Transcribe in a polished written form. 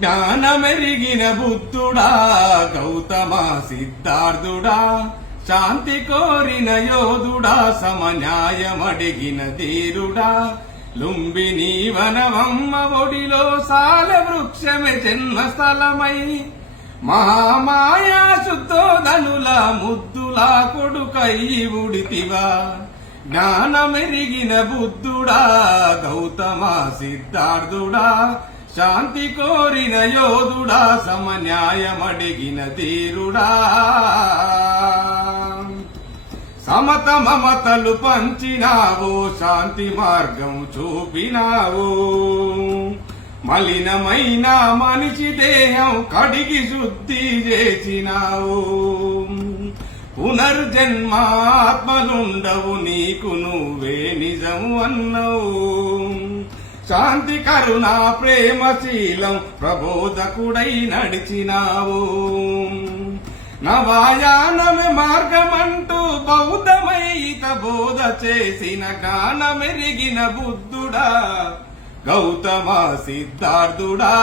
జ్ఞానమెరిగిన బుద్ధుడా గౌతమ సిద్ధార్థుడా, శాంతి కోరిన యోధుడా, సమన్యాయమడిగిన ధీరుడా, లుంబిని వనవమ్మ ఒడిలో సాల వృక్షమే జన్మస్థలమై, మహామాయా శుద్ధోధనుల ముద్దుల కొడుకై ఉడితివా. జ్ఞానమెరిగిన బుద్ధుడా గౌతమ సిద్ధార్థుడా, శాంతి కోరిన యోధుడా, సమన్యాయమడిగిన ధీరుడా, సమత మమతలు పంచినావో, శాంతి మార్గం చూపినావో, మలినమైన మనిషి దేహం కడిగి శుద్ధి చేసినావు, పునర్జన్మాత్మలుండవు నీకు నువ్వే నిజము అన్నవు, శాంతి కరుణ ప్రేమశీలం ప్రబోధకుడై నడిచినావు, నవాయానమే మార్గమంటూ బౌద్ధమైత బోధ చేసిన జ్ఞానమెరిగిన బుద్ధుడా గౌతమ సిద్ధార్థుడా.